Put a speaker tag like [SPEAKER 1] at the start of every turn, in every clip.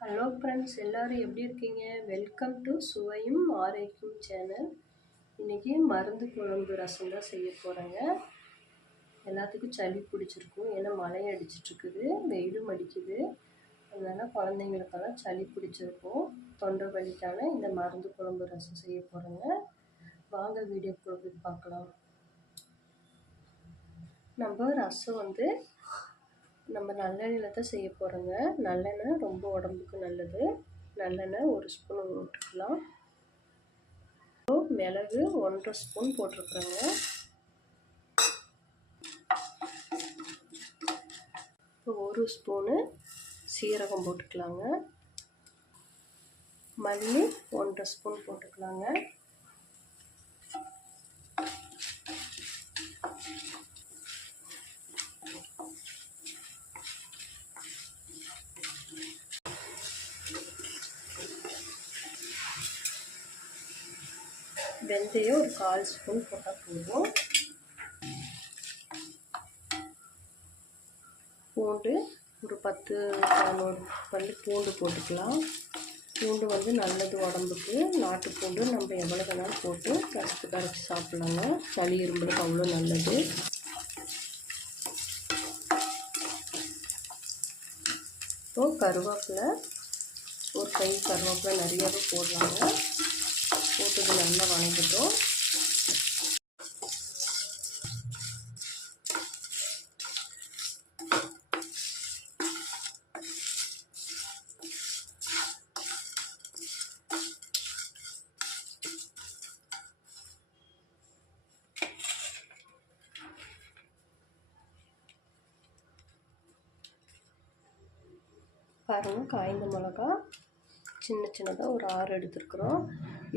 [SPEAKER 1] Hello friends எல்லோரும் எப்படி இருக்கீங்க? வெல்கம் டு சுவையும் ஆரோக்கியம் சேனல் இன்றைக்கி மருந்து குழம்பு ரசம் தான் செய்ய போகிறேங்க எல்லாத்துக்கும் சளி பிடிச்சிருக்கும். ஏன்னா மழை அடிச்சிட்ருக்குது. வெயிலும் அடிக்குது. அதனால் குழந்தைங்களுக்கெல்லாம் சளி பிடிச்சிருக்கும். தொண்டை வலிக்கான இந்த மருந்து குழம்பு ரசம் செய்ய போகிறேங்க வாங்க வீடியோ போய் பார்க்கலாம். நம்ம ரசம் வந்து நம்ம நல்லெண்ணெயில் தான் செய்ய போகிறோங்க நல்லெண்ணெய் ரொம்ப உடம்புக்கு நல்லது. நல்லெண்ணெய் ஒரு ஸ்பூன் போட்டுக்கலாம் மிளகு ஒன்றரை ஸ்பூன் போட்டிருக்குறோங்க இப்போ ஒரு ஸ்பூனு சீரகம் போட்டுக்கலாங்க. மல்லி ஒன்றரை ஸ்பூன் போட்டுக்கலாங்க. வெந்தயம் ஒரு கால் ஸ்பூன் போட்டால் போதும். பூண்டு ஒரு பத்து பதினோரு பல்லு பூண்டு போட்டுக்கலாம். பூண்டு வந்து நல்லது உடம்புக்கு. நாட்டு பூண்டு நம்ம எவ்வளோ வேணாலும் போட்டு ரசத்துக்கு கரைச்சி சாப்பிட்லாங்க. சளி இரும்பலுக்கு அவ்வளோ நல்லது. இப்போது கருவேப்பிலை ஒரு கை கருவேப்பிலை நிறையாவே போடலாங்க. போட்டு நல்லா வணங்கிட்டோம் பாருங்கள் காய்ந்த மிளகா சின்ன சின்னதாக ஒரு ஆறு எடுத்துருக்குறோம்.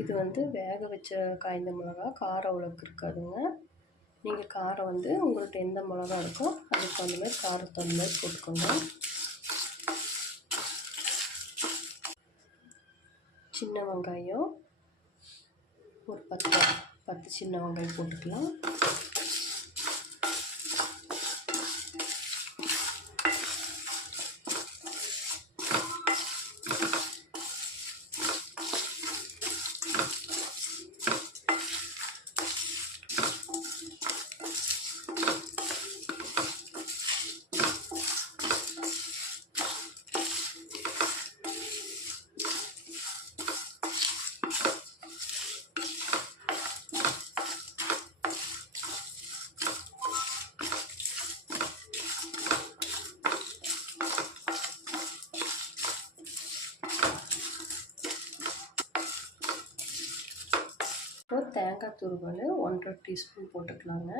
[SPEAKER 1] இது வந்து வேக வச்ச காய்ந்த மிளகா காரம் அவ்வளோக்கு இருக்காதுங்க. நீங்கள் காரம் வந்து உங்கள்கிட்ட எந்த மிளகா இருக்கோ அதுக்கு தகுந்த மாதிரி காரத்து தகுந்த மாதிரி போட்டுக்கோங்க. சின்ன வெங்காயம் ஒரு பத்து பத்து சின்ன வெங்காயம் போட்டுக்கலாம். தேங்காய் துருவல் ஒன்றரை டீஸ்பூன் போட்டுக்கலாங்க.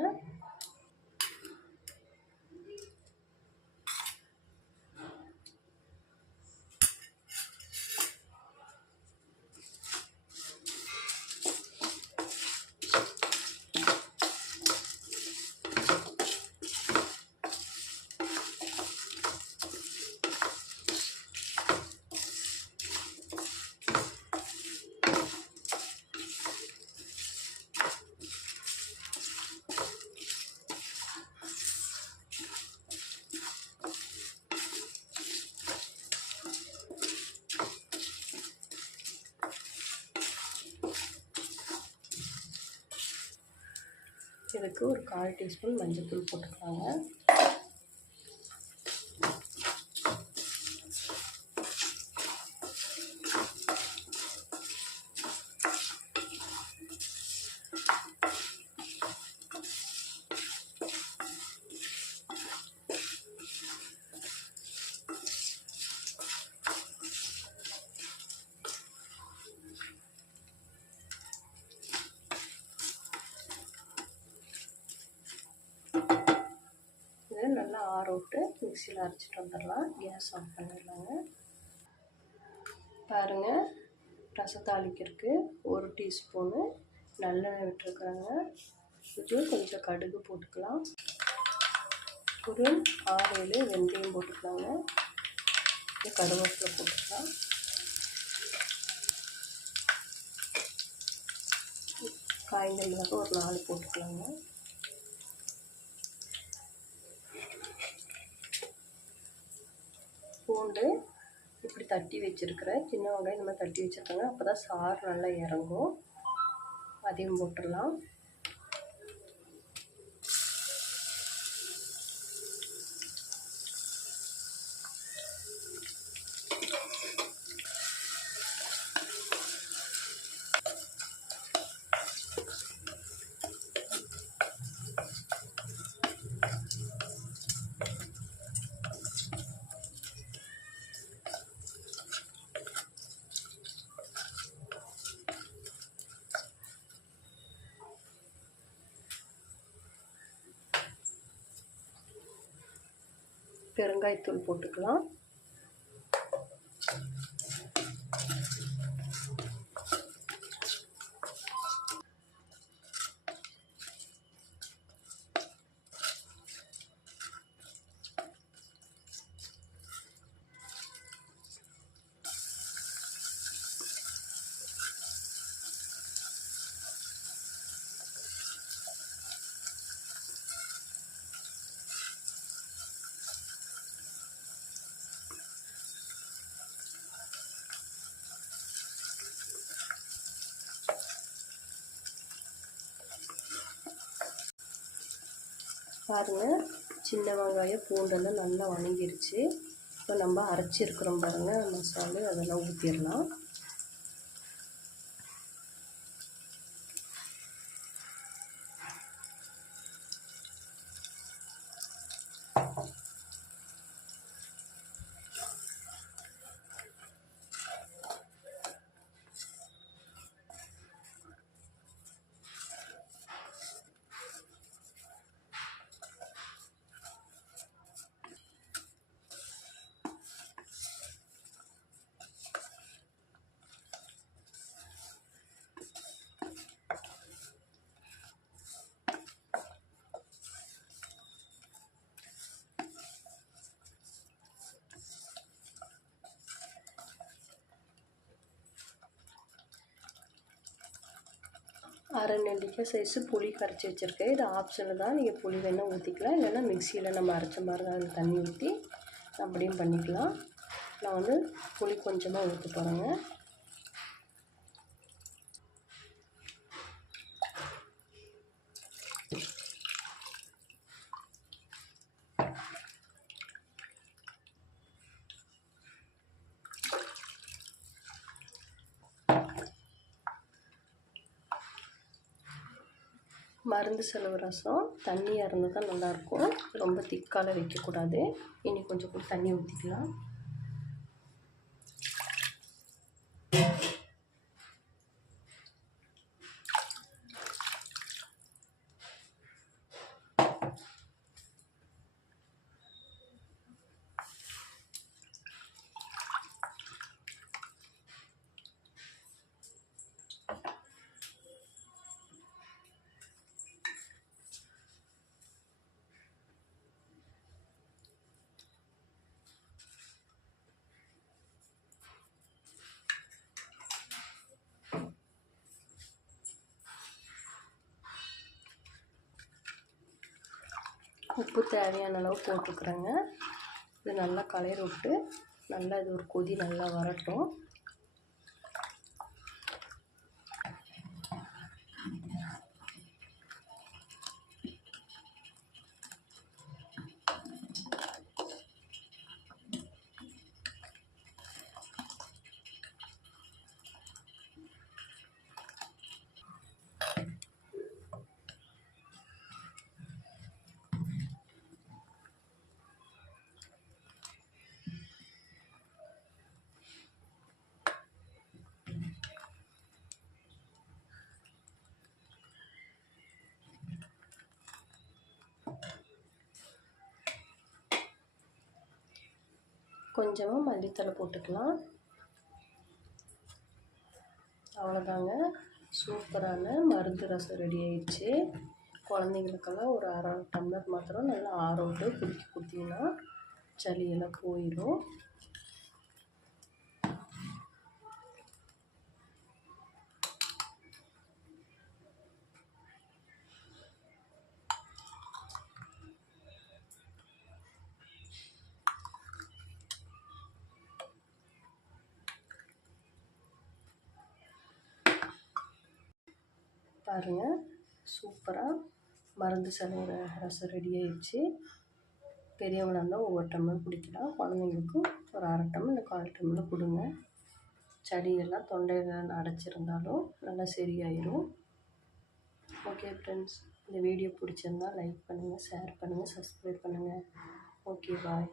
[SPEAKER 1] இதுக்கு ஒரு கால் டீஸ்பூன் மஞ்சள் தூள் போட்டுக்கலாங்க. நல்லா ஆற விட்டு மிக்சியில் அரைச்சிட்டு வந்துடலாம். கேஸ் ஆஃப் பண்ணிடலாங்க. பாருங்கள் ரசத்தாளிக்கிறதுக்கு ஒரு டீஸ்பூனு நல்லெண்ணெய் விட்டுருக்குறாங்க. இது கொஞ்சம் கடுகு போட்டுக்கலாம். ஒரு ஆறு ஏழு வெந்தயம் போட்டுக்கலாங்க. கருவேப்பிலை போட்டுக்கலாம். காய்ந்த மிளகு ஒரு நாலு போட்டுக்கலாங்க. பூண்டு இப்படி தட்டி வச்சுருக்கிறேன். சின்ன வெங்காயம் இந்த மாதிரி தட்டி வச்சுருக்காங்க. அப்போ தான் சாறு நல்லா இறங்கும். அதையும் போட்டுடலாம். பெருங்காயத்தூள் போட்டுக்கலாம். பாருங்கள் சின்ன வெங்காயம் பூண்டெல்லாம் நல்லா வணங்கிருச்சு. இப்போ நம்ம அரைச்சிருக்கிறோம் பாருங்கள் மசாலா அதெல்லாம் ஊற்றிடலாம் அரை நெல்லிக்காய் சைஸு புளி கரைச்சி வச்சுருக்கேன். இது ஆப்ஷனில் தான். நீங்கள் புளி வேணால் ஊற்றிக்கலாம் இல்லைன்னா மிக்சியில் நம்ம அரைச்ச மாதிரி தான் அதில் தண்ணி ஊற்றி அப்படியும் பண்ணிக்கலாம். நான் வந்து புளி கொஞ்சமாக ஊற்ற போகிறேங்க மருந்து செலவு ரசம் தண்ணியாக இருந்தால் தான் நல்லாயிருக்கும் ரொம்ப திக்கால வைக்கக்கூடாது. இனி கொஞ்சம் கூட தண்ணி ஊற்றிக்கலாம் உப்பு தேவையான அளவு போட்டுக்கிறேங்க. இது நல்லா கலரி விட்டு நல்லா இது ஒரு கொதி நல்லா வரட்டும். கொஞ்சமாக மல்லித்தலை போட்டுக்கலாம். அவ்வளோதாங்க. சூப்பரான மருந்து ரசம் ரெடி ஆயிடுச்சு. குழந்தைங்களுக்கெல்லாம் ஒரு அரை டம்ளர் மாத்திரம் நல்லா ஆற விட்டு குடிக்க கொடுத்தீங்கன்னா சளியெல்லாம் போயிடும். பாருங்கள் சூப்பராக மருந்து செலவு ரசம் ரெடி ஆயிடுச்சு. பெரியவங்களாக இருந்தால் ஒவ்வொரு டம்ளர் குடிக்கலாம். குழந்தைங்களுக்கும் ஒரு அரை டம்ளர் இல்லை கால் டம்ளர் கொடுங்க. சளியெல்லாம் தொண்டையில் அடைச்சிருந்தாலும் நல்லா சரியாயிடும் ஓகே ஃப்ரெண்ட்ஸ் இந்த வீடியோ பிடிச்சிருந்தா லைக் பண்ணுங்கள் ஷேர் பண்ணுங்கள் சப்ஸ்கிரைப் பண்ணுங்கள் ஓகே பாய்